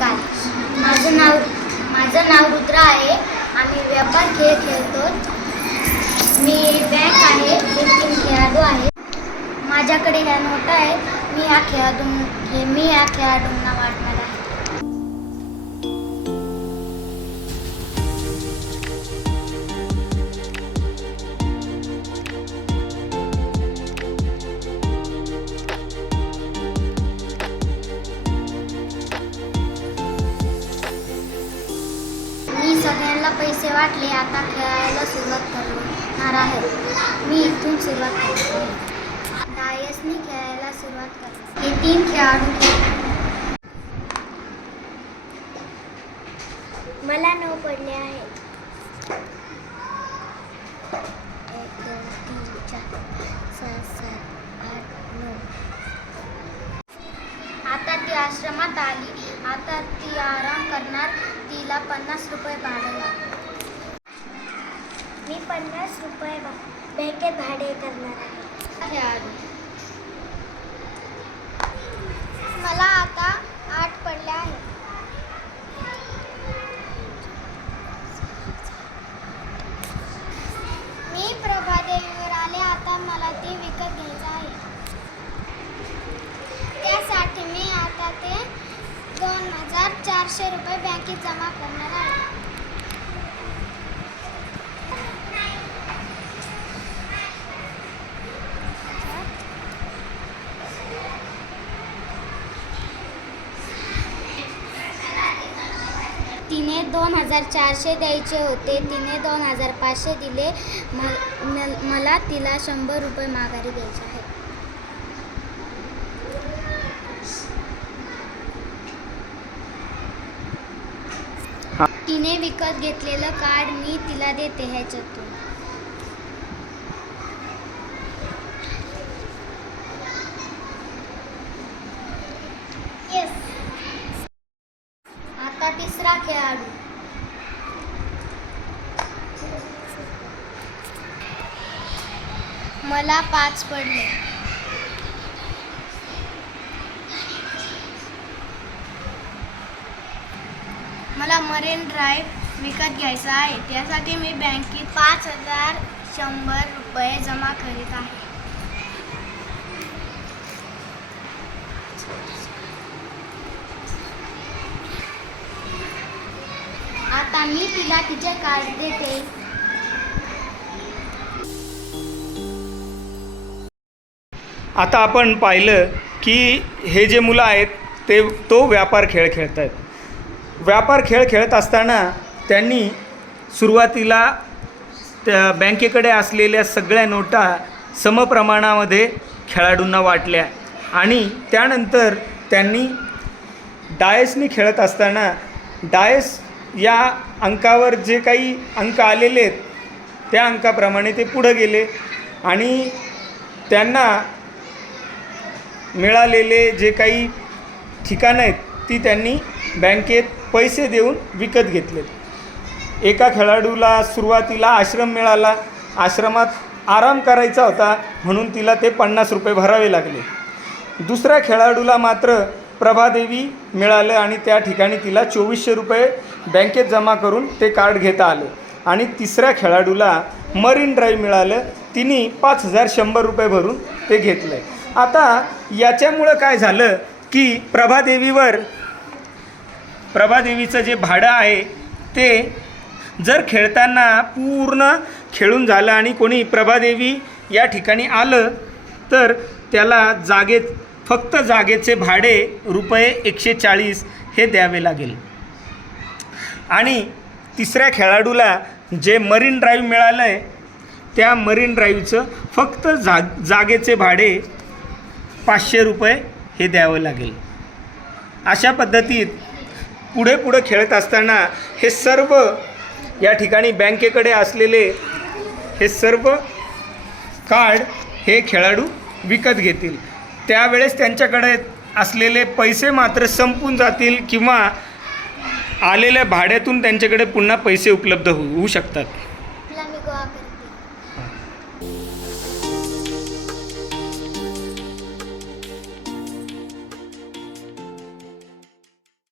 नमस्कार. माझं नाव माझं नाव रुद्रा आहे. आम्ही व्यापार खेळ खेळतो. मी बँक आहे हे तीन खेळाडू आहे. माझ्याकडे ह्या नोटा आहेत. मी ह्या खेळाडू मी ह्या खेळाडूंना मला पैसे वाटले आता खेळायला सुरुवात करणार आहे. मी इथून सुरुवात करते डायसनी खेळायला सुरुवात करतो हे तीन खेळाडू मला नऊ पडले आहे एक दोन तीन चार सात आठ नऊ. आता ती आश्रमात आली. आता ती आराम करणार. तिला पन्नास रुपये भाडं मी पन्नास रुपये बँकेत भाडे करणार आहे खेळाडू मला आता आठ पडले आहेत मी प्रभादेवीवर आले आता मला ते विकत घ्यायचं आहे त्यासाठी मी आता ते दोन हजार चारशे तिकीट जमा करणार आहे. तिने दोन हजार चारशे द्यायचे होते. तिने दोन हजार पाचशे दिले. म- म- मला तिला शंभर रुपये माघारी द्यायचे आहे हा. तिने विकत घेतलेलं कार्ड मी तिला देते ह्याच्यातून. येस आता तिसरा खेळाडू. मला पाच पडले. मला मरीन ड्राईव्ह विकत घ्यायचा आहे. त्यासाठी मी बँकेत पाच हजार शंभर रुपये जमा करीत आहे. आता मी तिला तिचे कार्ड देते. आता आपण पाहिलं की हे जे मुलं आहेत ते तो व्यापार खेळ खेळत आहेत व्यापार खेळ खेळत असताना त्यांनी सुरुवातीला त्या बँकेकडे असलेल्या सगळ्या नोटा समप्रमाणामध्ये खेळाडूंना वाटल्या आणि त्यानंतर त्यांनी डायसनी खेळत असताना डायस या अंकावर जे काही अंक आलेले आहेत त्या अंकाप्रमाणे ते पुढं गेले आणि त्यांना मिळालेले जे काही ठिकाणं आहेत ती त्यांनी बँकेत पैसे देऊन विकत घेतले. एका खेळाडूला सुरुवातीला आश्रम मिळाला. आश्रमात आराम करायचा होता म्हणून तिला ते पन्नास रुपये भरावे लागले. दुसऱ्या खेळाडूला मात्र प्रभादेवी मिळालं आणि त्या ठिकाणी तिला चोवीसशे रुपये बँकेत जमा करून ते कार्ड घेता आलं. आणि तिसऱ्या खेळाडूला मरीन ड्राईव्ह मिळालं. तिने पाच हजार शंभर रुपये भरून ते घेतलं. आहे आता याच्यामुळं काय झालं की प्रभादेवीवर प्रभादेवीचं जे भाडं आहे ते जर खेळताना पूर्ण खेळून झालं आणि कोणी प्रभादेवी या ठिकाणी आलं तर त्याला जागेत फक्त जागेचे भाडे रुपये एकशे चाळीस हे द्यावे लागेल. आणि तिसऱ्या खेळाडूला जे मरीन ड्राईव्ह मिळालं आहे त्या मरीन ड्राईव्हचं फक्त जाग जागेचे भाडे पाचशे रुपये हे द्यावं लागेल. अशा पद्धतीत पुढे पुढे खेळत असताना हे सर्व या ठिकाणी बँकेकडे असलेले हे सर्व कार्ड हे खेळाडू विकत घेतील. त्यावेळेस त्यांच्याकडे असलेले पैसे मात्र संपून जातील किंवा आलेल्या भाड्यातून त्यांच्याकडे पुन्हा पैसे उपलब्ध होऊ शकतात.